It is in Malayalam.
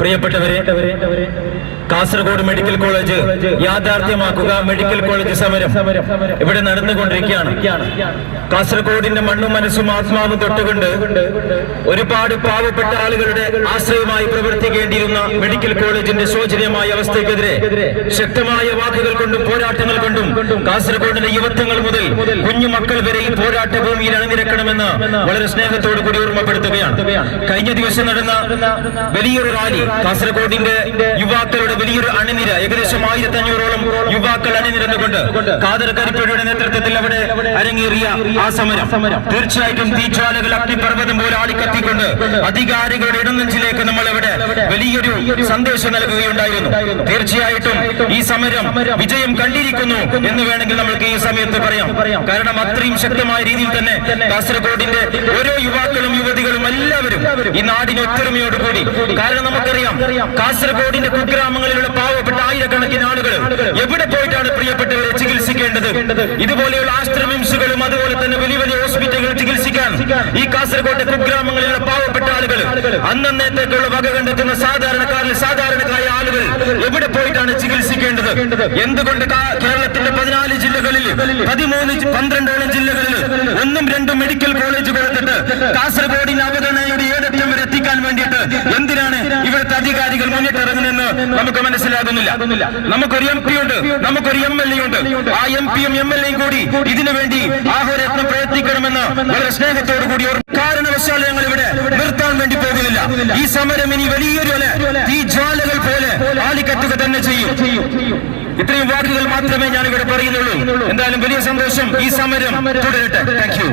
പ്രിയപ്പെട്ടവരെ, കാസർഗോഡ് മെഡിക്കൽ കോളേജ് യാഥാർത്ഥ്യമാക്കുക മെഡിക്കൽ കോളേജ് സമരം ഇവിടെ നടന്നുകൊണ്ടിരിക്കുകയാണ്. കാസർഗോഡിന്റെ മണ്ണും മനസ്സും ആത്മാവും തൊട്ടുകൊണ്ട് ഒരുപാട് പാവപ്പെട്ട ആളുകളുടെ ആശ്രയമായി പ്രവർത്തിക്കേണ്ടിയിരുന്ന മെഡിക്കൽ കോളേജിന്റെ ശോചനീയമായ അവസ്ഥയ്ക്കെതിരെ ശക്തമായ വാക്കുകൾ കൊണ്ടും പോരാട്ടങ്ങൾ കൊണ്ടും കാസർഗോഡിന്റെ യുവത്വങ്ങൾ മുതൽ കുഞ്ഞുമക്കൾ വരെ ഈ പോരാട്ട ഭൂമിയിൽ അണിനിരക്കണമെന്ന് വളരെ സ്നേഹത്തോടു കൂടി ഓർമ്മപ്പെടുത്തുകയാണ്. കഴിഞ്ഞ ദിവസം നടന്ന വലിയൊരു റാലി, കാസർഗോഡിന്റെ യുവാക്കളുടെ വലിയൊരു അണിനിര, ഏകദേശം 1500ഓളം യുവാക്കൾ അണിനിരന്നുകൊണ്ട് ഖാദർ കരിപ്പയുടെ നേതൃത്വത്തിൽ അവിടെ അരങ്ങേറിയ ആ സമരം തീർച്ചയായിട്ടും തീജ്വാലകൾ അഗ്നിപർവ്വതം പോലെ ആളിക്കത്തിക്കൊണ്ട് അധികാരികളുടെ ഇടനെഞ്ചിലേക്ക് നമ്മൾ അവിടെ വലിയൊരു സന്ദേശം നൽകുകയുണ്ടായിരുന്നു. തീർച്ചയായിട്ടും ഈ സമരം വിജയം കണ്ടിരിക്കുന്നു എന്ന് വേണമെങ്കിൽ നമുക്ക് ഈ സമയത്ത് പറയാം. കാരണം അത്രയും ശക്തമായ രീതിയിൽ തന്നെ കാസർഗോഡിന്റെ ഓരോ യുവാക്കളും യുവതികളും എല്ലാവരും ഈ നാടിന് ഒത്തൊരുമയോടുകൂടി, കാരണം നമുക്കറിയാം കാസർഗോഡിന്റെ കുഗ്രാമങ്ങളിലുള്ള പാവപ്പെട്ട ആയിരക്കണക്കിന് ആളുകൾ എവിടെ പോയിട്ടാണ് പ്രിയപ്പെട്ടവരെ ചികിത്സിക്കേണ്ടത്? ഇതുപോലെയുള്ള ആശ്രമിംസുകളും അതുപോലെ തന്നെ വലിയ വലിയ ഹോസ്പിറ്റലുകൾ ചികിത്സിക്കാൻ ഈ കാസർഗോഡ് കുഗ്രാമങ്ങളിലുള്ള പാവപ്പെട്ട ആളുകൾ അന്നേത്തേക്കുള്ള വക കണ്ടെത്തുന്ന സാധാരണക്കാരായ ആളുകൾ എവിടെ പോയിട്ടാണ് ചികിത്സിക്കേണ്ടത്? എന്തുകൊണ്ട് കേരളത്തിന്റെ 14 ജില്ലകളിൽ 12ഓളം ജില്ലകളിൽ 1-2 മെഡിക്കൽ കോളേജ് കൊടുത്തിട്ട് കാസർഗോഡിന്റെ അവഗണനയുടെ ഏതറ്റം വരെ എത്തിക്കാൻ വേണ്ടിയിട്ട് എന്തിനാണ് ഇവിടുത്തെ അധികാരികൾ മുന്നിട്ടിറങ്ങുന്നതെന്ന് നമുക്ക് മനസ്സിലാകുന്നില്ല. നമുക്കൊരു MP ഉണ്ട്, നമുക്കൊരു MLA ഉണ്ട്. ആ MP-യും MLA-യും കൂടി ഇതിനു വേണ്ടി ആഹോരത്നം പ്രയത്നിക്കണമെന്ന് വളരെ സ്നേഹത്തോടു കൂടി കാരണവശാൽ ഞങ്ങൾ ഇവിടെ നിർത്താൻ വേണ്ടി പോകുന്നില്ല. ഈ സമരം ഇനി വലിയൊരു ഈ ജ്വാലകൾ പോലെ ആളിക്കത്തുക തന്നെ ചെയ്യും. ഇത്രയും വാക്കുകൾ മാത്രമേ ഞാൻ ഇവിടെ പറയുന്നുള്ളൂ. എന്തായാലും വലിയ സന്തോഷം. ഈ സമരം തുടരട്ടെ. Thank U.